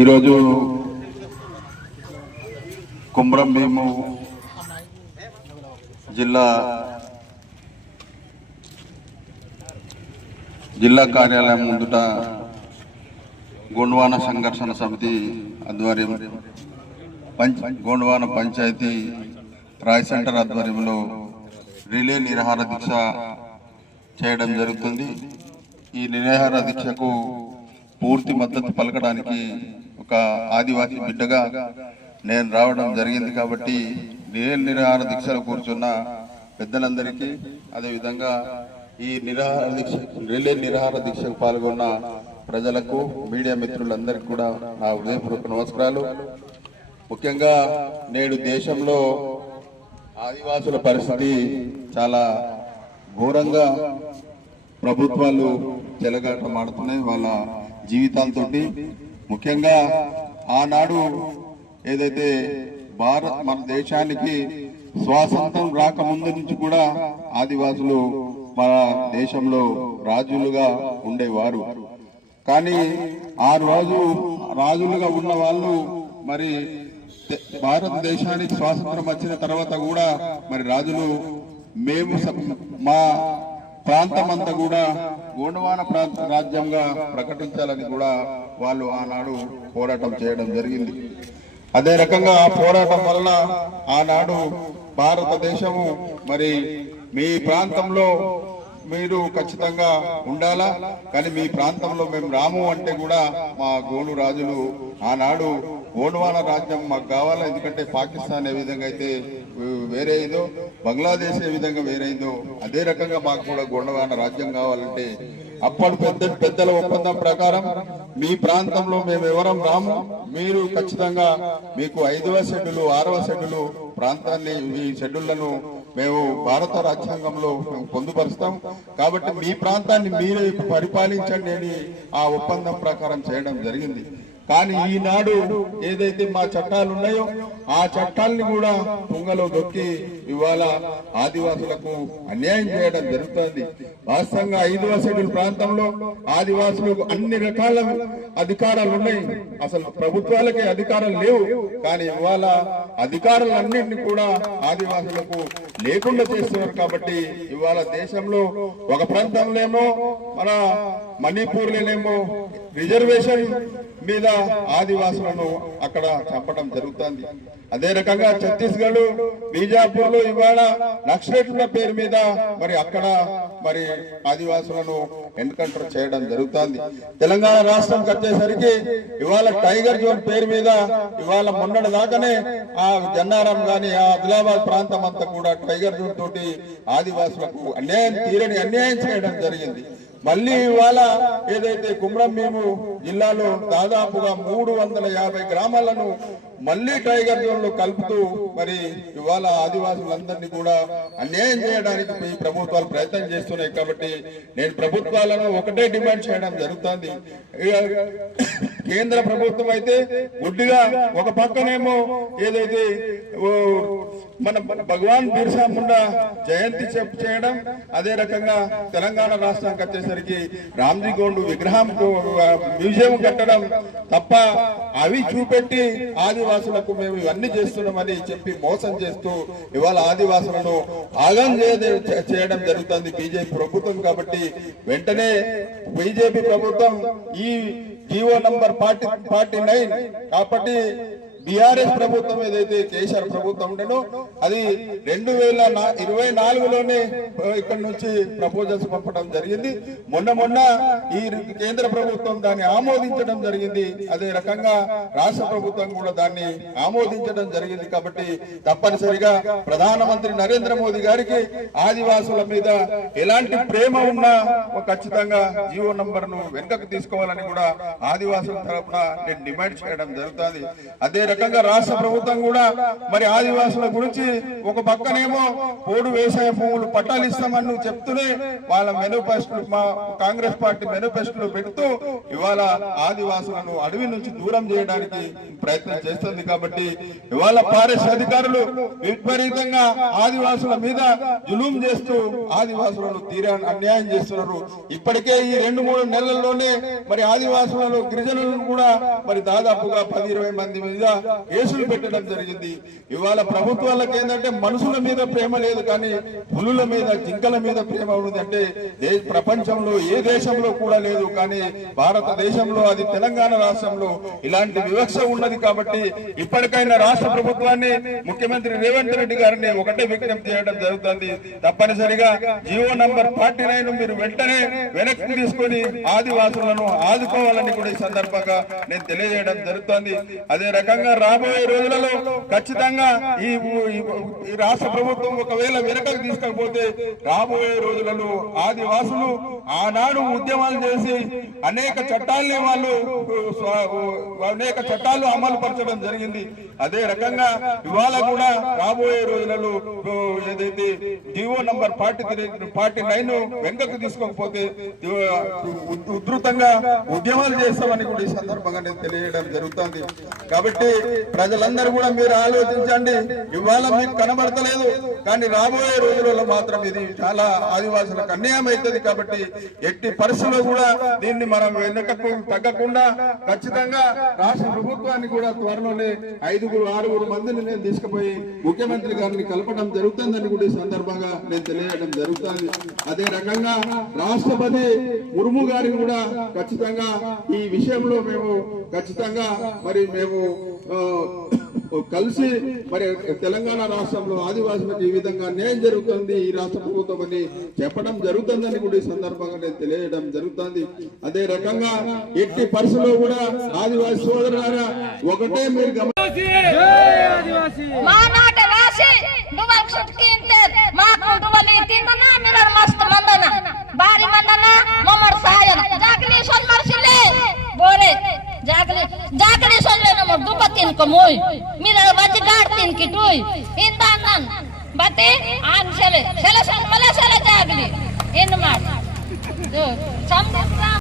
ఈరోజు కుమ్రం భీము జిల్లా జిల్లా కార్యాలయం ముందుట గోండ్వాన సంఘర్షణ సమితి ఆధ్వర్యం పంచ్ గోండ్వాన పంచాయతీ రాయ్ సెంటర్ ఆధ్వర్యంలో రిలే నిరాహార దీక్ష చేయడం జరుగుతుంది. ఈ నిరాహార దీక్షకు పూర్తి మద్దతు పలకడానికి ఒక ఆదివాసి బిడ్డగా నేను రావడం జరిగింది కాబట్టి నేను నిరాహార దీక్షలో కూర్చున్న పెద్దలందరికీ అదేవిధంగా ఈ నిరాహార దీక్ష రిలే నిరాహార దీక్షకు పాల్గొన్న ప్రజలకు మీడియా మిత్రులందరికీ కూడా నా హృదయపూర్వక నమస్కారాలు. ముఖ్యంగా నేడు దేశంలో ఆదివాసుల పరిస్థితి చాలా ఘోరంగా ప్రభుత్వాలు చెలగాట మాడుతున్నాయి వాళ్ళ జీవితాలతోటి. ముఖ్యంగా ఆనాడు ఏదైతే భారత్ మన దేశానికి స్వాతంత్రం రాకముందు నుంచి కూడా ఆదివాసులు మన దేశంలో రాజులుగా ఉండేవారు. కానీ ఆ రోజు రాజులుగా ఉన్న వాళ్ళు మరి భారతదేశానికి స్వాతంత్రం వచ్చిన తర్వాత కూడా మరి రాజులు మేము స- మా ప్రాంతం అంతా కూడా గోండవాన ప్రాంత రాజ్యంగా ప్రకటించాలని కూడా వాళ్ళు ఆనాడు పోరాటం చేయడం జరిగింది. అదే రకంగా ఆ పోరాటం వలన ఆనాడు భారతదేశము మరి మీ ప్రాంతంలో మీరు ఖచ్చితంగా ఉండాలా? కానీ మీ ప్రాంతంలో మేము రాము అంటే కూడా మా గోను రాజులు ఆనాడు గోండవాన రాజ్యం మాకు కావాలా? ఎందుకంటే పాకిస్తాన్ ఏ విధంగా అయితే వేరే బంగ్లాదేశ్ ఏ విధంగా వేరైందో అదే రకంగా మాకు కూడా గోండవాన రాజ్యం కావాలంటే అప్పటి పెద్ద పెద్దల ఒప్పందం ప్రకారం మీ ప్రాంతంలో మేము ఎవరం రాము మీరు ఖచ్చితంగా మీకు ఐదవ షెడ్యూలు ఆరవ షెడ్యూలు ప్రాంతాన్ని మీ షెడ్యూళ్ళను మేము భారత రాజ్యాంగంలో మేము పొందుపరుస్తాం. కాబట్టి మీ ప్రాంతాన్ని మీరే పరిపాలించండి అని ఆ ఒప్పందం ప్రకారం చేయడం జరిగింది. కానీ ఈనాడు ఏదైతే మా చట్టాలు ఉన్నాయో ఆ చట్టాల్ని కూడా తుంగలో దొక్కి ఇవాళ ఆదివాసులకు అన్యాయం చేయడం జరుగుతుంది. వాస్తవంగా ఐదవ షెడ్యూల్ ప్రాంతంలో ఆదివాసులకు అన్ని రకాల అధికారాలు ఉన్నాయి అసలు ప్రభుత్వాలకి అధికారాలు లేవు. కానీ ఇవాళ అధికారాలన్నింటినీ కూడా ఆదివాసులకు లేకుండా చేస్తున్నారు కాబట్టి ఇవాళ దేశంలో ఒక ప్రాంతంలోనేమో మన మణిపూర్లోనేమో రిజర్వేషన్ మీద ఆదివాసులను అక్కడ చంపడం జరుగుతుంది. అదే రకంగా ఛత్తీస్గఢ్ బీజాపూర్లో ఇవాళ నక్సలైట్ల పేరు మీద మరి అక్కడ మరి ఆదివాసులను ఎన్కౌంటర్ చేయడం జరుగుతుంది. తెలంగాణ రాష్ట్రంకి వచ్చేసరికి ఇవాళ టైగర్ జోన్ పేరు మీద ఇవాళ మొన్నటి దాకానే ఆ జన్నారం గాని ఆ ఆదిలాబాద్ ప్రాంతం అంతా కూడా టైగర్ జోన్ తోటి ఆదివాసులకు అన్యాయం తీరని అన్యాయం చేయడం జరిగింది. మళ్ళీ ఇవాళ ఏదైతే కుమ్రం మేము జిల్లాలో దాదాపుగా మూడు వందల యాభై గ్రామాలను మళ్ళీ టైగర్ జోన్లో కలుపుతూ మరి ఇవాళ ఆదివాసులందరినీ కూడా అన్యాయం చేయడానికి ఈ ప్రభుత్వాలు ప్రయత్నం చేస్తున్నాయి. కాబట్టి నేను ప్రభుత్వాలను ఒకటే డిమాండ్ చేయడం జరుగుతుంది. కేంద్ర ప్రభుత్వం అయితే గుడ్డిగా ఒక పక్కనేమో ఏదైతే ఓ మన భగవాన్ బిర్సా ముండా జయంతి చెప్ చేయడం అదే రకంగా తెలంగాణ రాష్ట్రానికి వచ్చేసరికి రామ్జీ గోండు విగ్రహం మ్యూజియం కట్టడం తప్ప అవి చూపెట్టి ఆదివాసులకు మేము ఇవన్నీ చేస్తున్నామని చెప్పి మోసం చేస్తూ ఇవాళ ఆదివాసులను ఆగం చేయడం జరుగుతుంది బీజేపీ ప్రభుత్వం కాబట్టి వెంటనే బీజేపీ ప్రభుత్వం ఈ GO number forty forty nine కాబట్టి బీఆర్ఎస్ ప్రభుత్వం ఏదైతే కేసీఆర్ ప్రభుత్వం ఉండేనో అది రెండు వేల ఇరవై నాలుగులోనే ఇక్కడ నుంచి ప్రపోజల్స్ పంపడం జరిగింది. మొన్న మొన్న ఈ కేంద్ర ప్రభుత్వం దాన్ని ఆమోదించడం జరిగింది. అదే రకంగా రాష్ట్ర ప్రభుత్వం కూడా దాన్ని ఆమోదించడం జరిగింది కాబట్టి తప్పనిసరిగా ప్రధానమంత్రి నరేంద్ర మోదీ గారికి ఆదివాసుల మీద ఎలాంటి ప్రేమ ఉన్నా ఖచ్చితంగా జీవో నంబర్ను వెనుకకు తీసుకోవాలని కూడా ఆదివాసుల తరపున నేను డిమాండ్ చేయడం జరుగుతుంది. అదే రకంగా రకంగా రాష్ట్ర ప్రభుత్వం కూడా మరి ఆదివాసుల గురించి ఒక పక్కనేమో పోడు వ్యవసాయ భూములు పట్టాలు ఇస్తామని నువ్వు చెప్తూనే వాళ్ళ మేనిఫెస్టో మా కాంగ్రెస్ పార్టీ మేనిఫెస్టోలో పెడుతూ ఇవాళ ఆదివాసులను అడవి నుంచి దూరం చేయడానికి ప్రయత్నం చేస్తుంది కాబట్టి ఇవాళ ఫారెస్ట్ అధికారులు విపరీతంగా ఆదివాసుల మీద జులుం చేస్తూ ఆదివాసులను తీరా అన్యాయం చేస్తున్నారు. ఇప్పటికే ఈ రెండు మూడు నెలల్లోనే మరి ఆదివాసులలో గిరిజనులను కూడా మరి దాదాపుగా పది ఇరవై మంది మీద కేసులు పెట్టడం జరిగింది. ఇవాళ ప్రభుత్వాలకు ఏంటంటే మనుషుల మీద ప్రేమ లేదు కానీ పులుల మీద జింకల మీద ప్రేమ ఉంది అంటే ప్రపంచంలో ఏ దేశంలో కూడా లేదు కానీ భారతదేశంలో అది తెలంగాణ రాష్ట్రంలో ఇలాంటి వివక్ష ఉన్నది కాబట్టి ఇప్పటికైనా రాష్ట్ర ప్రభుత్వాన్ని ముఖ్యమంత్రి రేవంత్ రెడ్డి గారిని ఒకటే విజ్ఞప్తి చేయడం జరుగుతుంది. తప్పనిసరిగా జియో నంబర్ ఫార్టీ నైన్ మీరు వెంటనే వెనక్కి తీసుకొని ఆదివాసులను ఆదుకోవాలని కూడా ఈ సందర్భంగా నేను తెలియజేయడం జరుగుతుంది. అదే రకంగా రాబోయే రోజులలో ఖచ్చితంగా ఈ రాష్ట్ర ప్రభుత్వం ఒకవేళ వెనకకు తీసుకపోతే రాబోయే రోజులలో ఆదివాసులు ఆనాడు ఉద్యమాలు చేసి అనేక చట్టాల్ని వాళ్ళు అనేక చట్టాలు అమలు పరచడం జరిగింది. అదే రకంగా ఇవాళ కూడా రాబోయే రోజులలో ఏదైతే GO number forty forty nine వెనుకకు తీసుకోకపోతే ఉధృతంగా ఉద్యమాలు చేస్తామని కూడా ఈ సందర్భంగా నేను తెలియడం జరుగుతుంది. కాబట్టి ప్రజలందరూ కూడా మీరు ఆలోచించండి. ఇవాళ మీకు కనబడతలేదు. కానీ రాబోయే రోజులలో మాత్రం ఇది చాలా ఆదివాసులకు అన్యాయం అవుతుంది కాబట్టి ఎట్టి పరిస్థితుల్లో కూడా దీన్ని మనం వెనుకకు తగ్గకుండా ఖచ్చితంగా రాష్ట్ర ప్రభుత్వాన్ని కూడా త్వరలోనే ఐదుగురు ఆరుగురు మందిని నేను తీసుకుపోయి ముఖ్యమంత్రి గారిని కలపడం జరుగుతుందని కూడా ఈ సందర్భంగా నేను తెలియడం జరుగుతుంది. అదే రకంగా రాష్ట్రపతి ముర్ము గారిని కూడా ఖచ్చితంగా ఈ విషయంలో మేము ఖచ్చితంగా మరి మేము కలిసి మరి తెలంగాణ రాష్ట్రంలో ఆదివాసులకు ఈ విధంగా అన్యాయం జరుగుతుంది ఈ రాష్ట్ర ప్రభుత్వం అని చెప్పడం జరుగుతుందని కూడా ఈ సందర్భంగా నేను తెలియడం జరుగుతుంది. అదే రకంగా ఎట్టి పరిస్థితుల్లో కూడా ఆదివాసి సోదరులారా ఒకటే మీరు గమని amor dupa tin komoy mina baji gar tin kitoy indanan bate an sele sele san mala sele jagli in mat samdukra